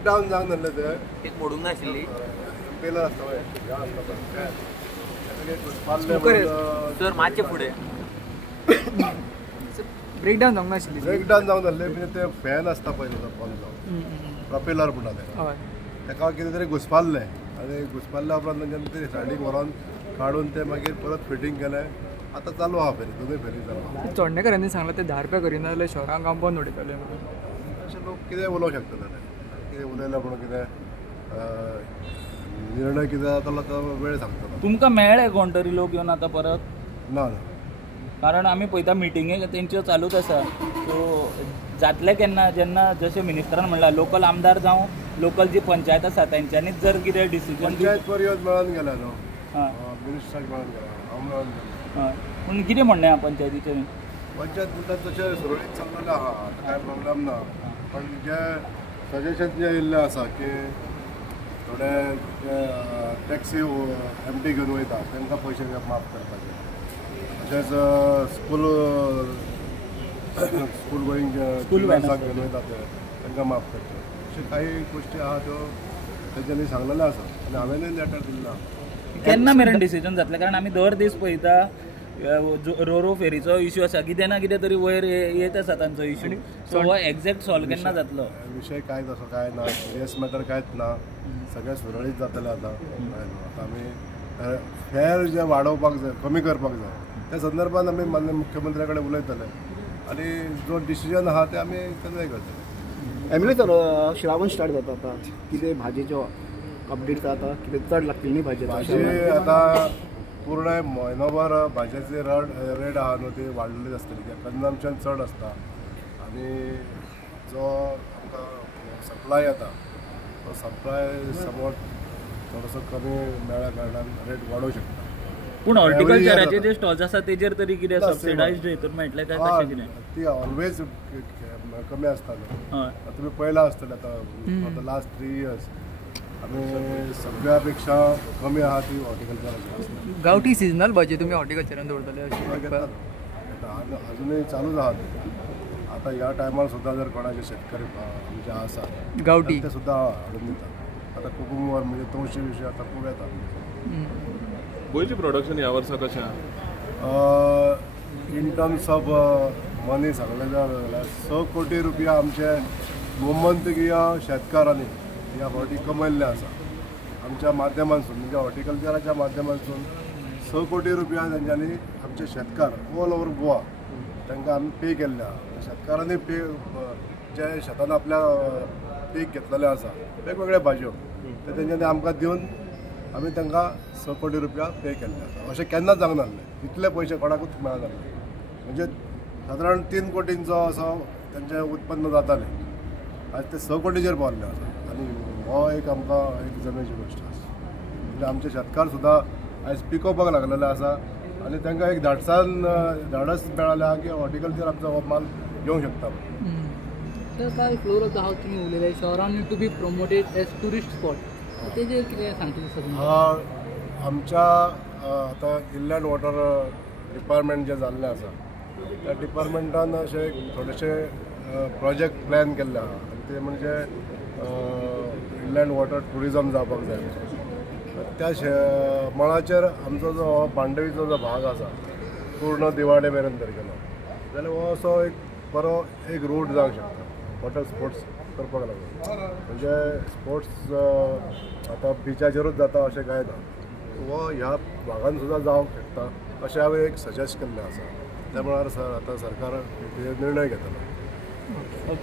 Breakdown जावंक नासलें ते एक मोडूंक नाशिल्ली पेलर आसता सर मातशे फुडें ब्रेकडाऊन जावंक नाशिल्ली ब्रेकडाऊन जावंक नासलें म्हणजे ते फॅन आसता पळय पंप प्रोपेलर म्हणटा तेका कितें तरी घुसपाल्लें आनी घुसपाल्ल्या उपरांत जेन्ना ते सायडीक व्हरोन काडून ते मागीर परत फिटींग केलें आतां चालू आहा फेरी दोनूय फेरी चालू चोडणेकारांनी सांगलां ते 10 रुपया करिना जाल्यार शहरांक कांपावंड उडयतले अशें लोक कितें उलोवंक शकता जाल्यार कितें उलयलें म्हणून कितें निर्णय कितें जातलो तो वेळ सांगतलो तुमकां मेळ्ळे कोण तरी लोक येवन आतां परत ना कारण आमी पळयता मिटिंगे तेंच्यो चालूच आसा सो जातलें केन्ना जेन्ना जशें मिनिस्टरान म्हणलां लोकल आमदार जावं लोकल जी पंचायत आसा तेंच्यांनीच जर कितें डिसिजन पंचायत परियद मेळोन गेल्या न्हू हां मिनिस्टराक मेळोन गेल्या हांव मेळोन गेलो हय पूण कितें म्हणणें आहा पंचायतीचें पंचायत म्हणटा तशें सुरळीत चल्लेलें आहा आतां कांय प्रॉब्लेम ना पण जे सजेशन जे येयल्लें आसा की थोडे जे टॅक्सी एमटी घेवन वयता तांकां पयशे माफ करपाचे तशेंच स्कूल गोईंग स्टुडंट्सांक घेवन वयता ते तांकां माफ करचे अशे काही गोश्टी आहा त्यो तेंच्यांनी सांगलेले आसा आनी हांवेनूय लॅटर दिल्लें केन्ना मेरेन डिसिजन जातलें कारण आमी दर दीस पळयता रो फेरीचो इश्यू आसा कितें ना कितें तरी वयर येत आसा तांचो इश्यू सो हो एक्झॅक्ट सॉल्व केन्ना जातलो विशय कांयच असो काय ना सिरियस मॅटर कांयच ना सगळें सुरळीत जातलें आतां आतां आमी फेर जे वाडोवपाक जाय कमी करपाक जाय त्या संदर्भात आमी माननीय मुख्यमंत्र्या कडेन उलयतले आनी जो डिसिजन आहा ते आमी कन्वे करतले एमएलए तर श्रावण स्टार्ट जाता आतां कितें भाजयेच्यो अपडेट जाता कितें चड लागतली न्ही भाजी आतां पूर्ण म्हयनोभर भाजयेची रेट आहा न्हू ती वाडलेली आसतली कित्याक कन्जम्पशन चड आसता आनी जो आमकां सप्लाय येता तो सप्लाय समज थोडोसो कमी मेळ्ळ्या कारणान रेट वाडोवंक शकता पूण हॉर्टिकल्चराचे जे स्टॉल्स आसा तेजेर तरी कितें सबसिडायज्ड हेतून मेळटलें काय तशें कितें ती ऑलवेज कमी आसता न्हू तुमी पळयलां आसतलें आतां लास्ट 3 years आमी सगळ्या कमी आहा ती हॉर्टिकल्चराची गांवठी सिजनल भाजी तुमी हॉर्टिकल्चरान दवरतले अशें अजुनूय चालूच आहा आतां ह्या टायमार सुद्दां जर कोणाचे शेतकरी आमचे आसा गांवठी ते सुद्दां हाडून दिता आतां कुकुंबर म्हणजे तवशीं विशीं आतां खूब येता गोंयचें प्रोडक्शन ह्या वर्सा कशें आहा इन टर्म्स ऑफ मनी सांगलें जाल्यार 6 कोटी रुपया आमचे गोमंतकीय शेतकारांनी ह्या फावटी कमयल्ले आसा आमच्या माध्यमांतसून म्हणजे हॉर्टिकल्चराच्या माध्यमांतसून 6 कोटी रुपया तेंच्यांनी आमचे शेतकार ऑल ओवर गोवा तांकां आमी पे केल्ले आहा शेतकारांनी पे जे शेतान आपल्या पीक घेतलेलें आसा वेगवेगळ्यो भाजयो ते तेंच्यांनी आमकां दिवन आमी तांकां 6 कोटी रुपया पे केल्ले आसा अशें केन्नाच जावंक नासलें इतले पयशे कोणाकूच मेळनासले म्हणजे सादारण 3 कोटींचो असो तेंचें उत्पन्न जातालें आज ते 6 कोटीचेर पावल्ले आसा आनी हो एक आमकां एक जमेची गोश्ट आसा म्हणजे आमचे शेतकार सुद्दां आयज पिकोवपाक लागलेले आसा आनी तांकां एक धाडस मेळ्ळें आहा की हॉर्टिकल्चर आमचो हो माल घेवंक शकता तर काय फ्लोर ऑफ द हावस तुमी उलयले शहरान need to be promoted as tourist spot तेजेर कितें सांगतले सर आमच्या आतां इनलँड वॉटर डिपार्टमेंट जे जाल्लें आसा त्या डिपार्टमेंटान अशे थोडेशे प्रोजेक्ट प्लॅन केल्ले आहा आनी ते म्हणजे इनलँड वॉटर टुरिजम जावपाक जाय त्या मळाचेर आमचो जो हो पांडवीचो जो भाग आसा पूर्ण दिवाडे मेरेन जर गेलो जाल्यार हो असो एक बरो एक रूट जावंक शकता वॉटर स्पोर्ट्स करपाक लागून म्हणजे स्पोर्ट्स आतां बिचाचेरूच जाता अशें कांय ना हो ह्या भागान सुद्दां जावंक शकता अशें हांवें एक सजेस्ट केल्लें आसा त्या वेळार आतां सरकार निर्णय घेतलो.